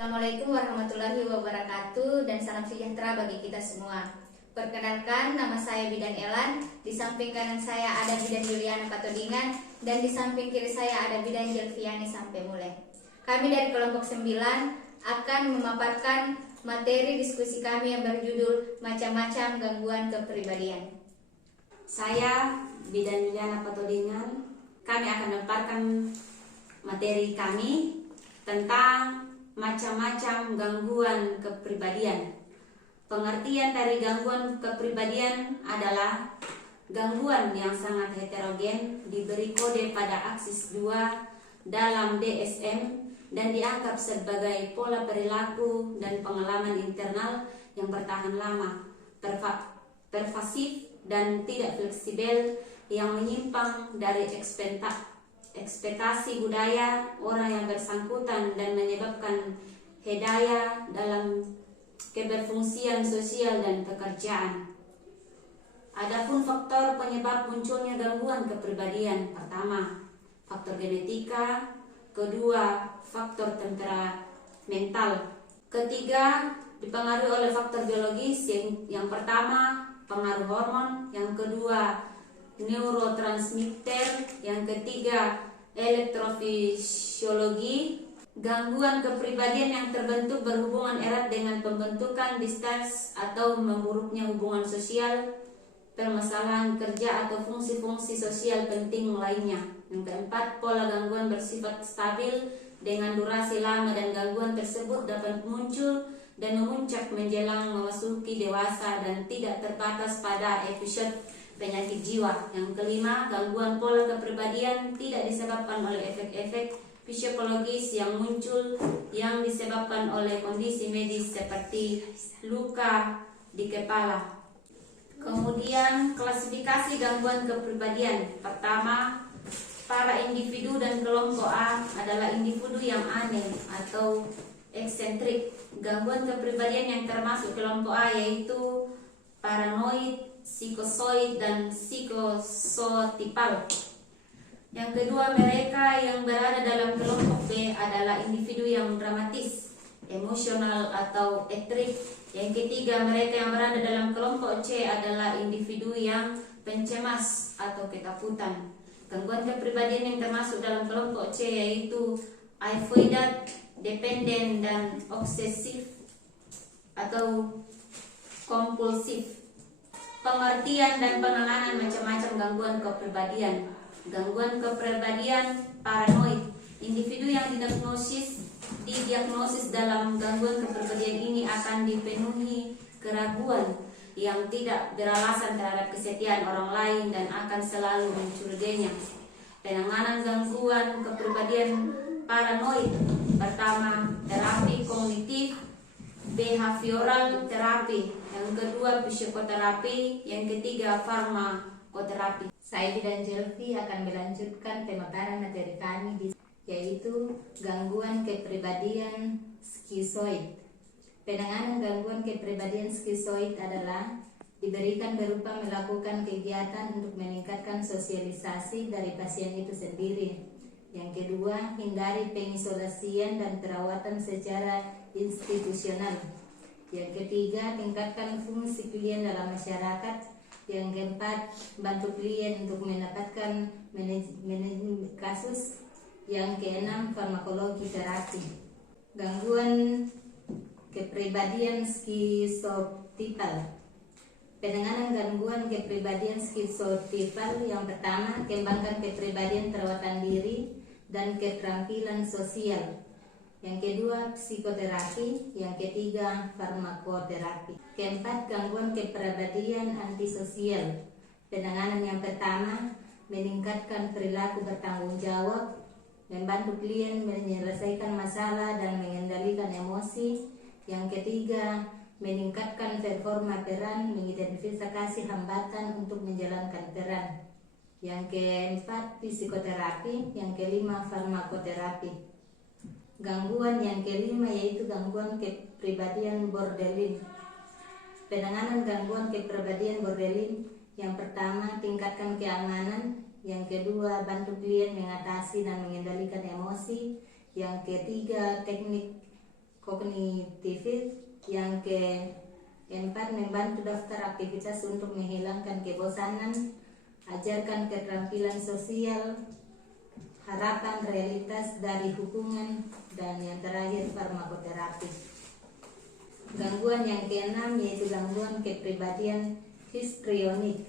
Assalamualaikum warahmatullahi wabarakatuh dan salam sejahtera bagi kita semua. Perkenalkan, nama saya Bidan Elan. Di samping kanan saya ada Bidan Juliana Patodingan dan di samping kiri saya ada Bidan Jelviani Sampai Mulai. Kami dari kelompok 9 akan memaparkan materi diskusi kami yang berjudul macam-macam gangguan kepribadian. Saya Bidan Juliana Patodingan. Kami akan memaparkan materi kami tentang macam-macam gangguan kepribadian. Pengertian dari gangguan kepribadian adalah gangguan yang sangat heterogen, diberi kode pada aksis 2 dalam DSM dan dianggap sebagai pola perilaku dan pengalaman internal yang bertahan lama, pervasif dan tidak fleksibel, yang menyimpang dari ekspektasi budaya orang yang bersangkutan dan menyebabkan hedaya dalam keberfungsian sosial dan pekerjaan. Adapun faktor penyebab munculnya gangguan kepribadian: pertama, faktor genetika; kedua, faktor temperamental; ketiga, dipengaruhi oleh faktor biologis. Yang pertama, pengaruh hormon; yang kedua, neurotransmitter; yang ketiga, elektrofisiologi. Gangguan kepribadian yang terbentuk berhubungan erat dengan pembentukan distans atau memburuknya hubungan sosial, permasalahan kerja atau fungsi-fungsi sosial penting lainnya. Yang keempat, pola gangguan bersifat stabil dengan durasi lama dan gangguan tersebut dapat muncul dan memuncak menjelang memasuki dewasa dan tidak terbatas pada episode penyakit jiwa. Yang kelima, gangguan pola kepribadian tidak disebabkan oleh efek-efek fisiologis yang muncul yang disebabkan oleh kondisi medis seperti luka di kepala. Kemudian, klasifikasi gangguan kepribadian. Pertama, para individu dan kelompok A adalah individu yang aneh atau eksentrik. Gangguan kepribadian yang termasuk kelompok A yaitu paranoid, psikosoid, dan psikosotipal. Yang kedua, mereka yang berada dalam kelompok B adalah individu yang dramatis, emosional, atau etrik. Yang ketiga, mereka yang berada dalam kelompok C adalah individu yang pencemas atau ketakutan. Gangguan kepribadian yang termasuk dalam kelompok C yaitu avoidant, dependent, dan obsesif atau kompulsif. Pengertian dan penanganan macam-macam gangguan kepribadian. Gangguan kepribadian paranoid. Individu yang didiagnosis dalam gangguan kepribadian ini akan dipenuhi keraguan yang tidak beralasan terhadap kesetiaan orang lain dan akan selalu mencurigainya. Penanganan gangguan kepribadian paranoid: pertama, terapi kognitif behavioral terapi; yang kedua, psikoterapi; yang ketiga, farmakoterapi. Saya Bidan Jelvi akan melanjutkan pemaparan materi kami yaitu gangguan kepribadian skizoid. Penanganan gangguan kepribadian skizoid adalah diberikan berupa melakukan kegiatan untuk meningkatkan sosialisasi dari pasien itu sendiri. Yang kedua, hindari pengisolasian dan perawatan secara institusional. Yang ketiga, tingkatkan fungsi klien dalam masyarakat. Yang keempat, bantu klien untuk mendapatkan manajemen kasus. Yang keenam, farmakologi terapi. Gangguan kepribadian skizotipal. Penanganan gangguan kepribadian skizotipal: yang pertama, kembangkan kepribadian perawatan diri dan keterampilan sosial. Yang kedua, psikoterapi. Yang ketiga, farmakoterapi. Keempat, gangguan kepribadian antisosial. Penanganan yang pertama, meningkatkan perilaku bertanggung jawab, membantu klien menyelesaikan masalah dan mengendalikan emosi. Yang ketiga, meningkatkan performa peran, mengidentifikasi hambatan untuk menjalankan peran. Yang keempat, psikoterapi. Yang kelima, farmakoterapi. Gangguan yang kelima yaitu gangguan kepribadian borderline. Penanganan gangguan kepribadian borderline: yang pertama, tingkatkan keamanan. Yang kedua, bantu klien mengatasi dan mengendalikan emosi. Yang ketiga, teknik kognitif. Yang keempat, membantu daftar aktivitas untuk menghilangkan kebosanan, ajarkan keterampilan sosial, harapan realitas dari hubungan, dan yang terakhir farmakoterapi. Gangguan yang keenam yaitu gangguan kepribadian histrionik.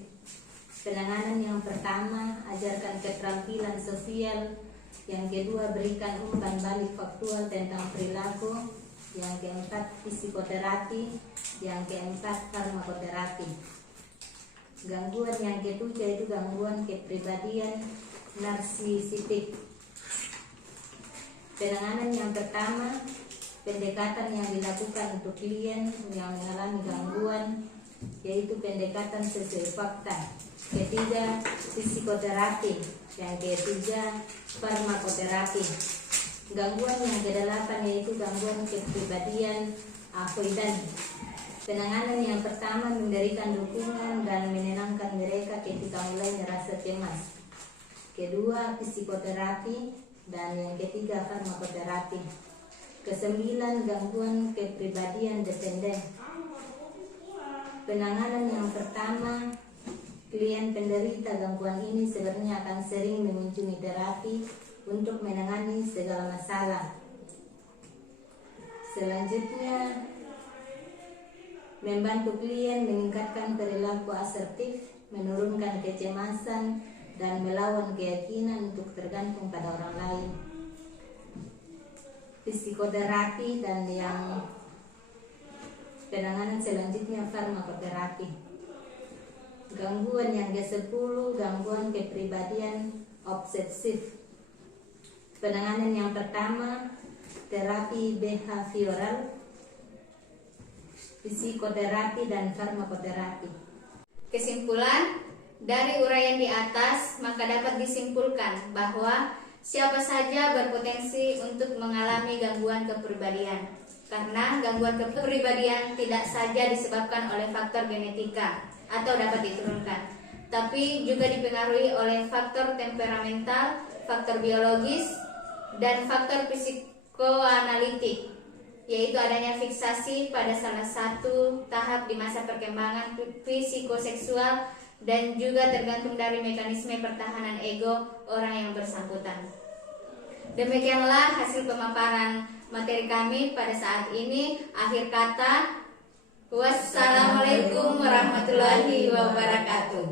Penanganan yang pertama, ajarkan keterampilan sosial. Yang kedua, berikan umpan balik faktual tentang perilaku. Yang keempat, psikoterapi. Yang keempat, farmakoterapi. Gangguan yang ketujuh itu gangguan kepribadian narsisistik. Penanganan yang pertama, pendekatan yang dilakukan untuk klien yang mengalami gangguan, yaitu pendekatan sesuai fakta. Ketiga, psikoterapi. Yang ketiga, farmakoterapi. Gangguan yang kedelapan yaitu gangguan kepribadian avoidan. Penanganan yang pertama, memberikan dukungan dan menenangkan mereka ketika mulai merasa cemas. Kedua, psikoterapi. Dan yang ketiga, farmakoterapi. Kesembilan, gangguan kepribadian dependen. Penanganan yang pertama, klien penderita gangguan ini sebenarnya akan sering mengunjungi terapi untuk menangani segala masalah. Selanjutnya, membantu klien meningkatkan perilaku asertif, menurunkan kecemasan, dan melawan keyakinan untuk tergantung pada orang lain. Psikoterapi. Dan yang penanganan selanjutnya, farmakoterapi. Gangguan yang ke-10, gangguan kepribadian obsesif. Penanganan yang pertama, terapi behavioral, psikoterapi, dan farmakoterapi. Kesimpulan dari uraian di atas, maka dapat disimpulkan bahwa siapa saja berpotensi untuk mengalami gangguan kepribadian, karena gangguan kepribadian tidak saja disebabkan oleh faktor genetika atau dapat diturunkan, tapi juga dipengaruhi oleh faktor temperamental, faktor biologis, dan faktor psikoanalitik, yaitu adanya fiksasi pada salah satu tahap di masa perkembangan psikoseksual, dan juga tergantung dari mekanisme pertahanan ego orang yang bersangkutan. Demikianlah hasil pemaparan materi kami pada saat ini. Akhir kata, wassalamualaikum warahmatullahi wabarakatuh.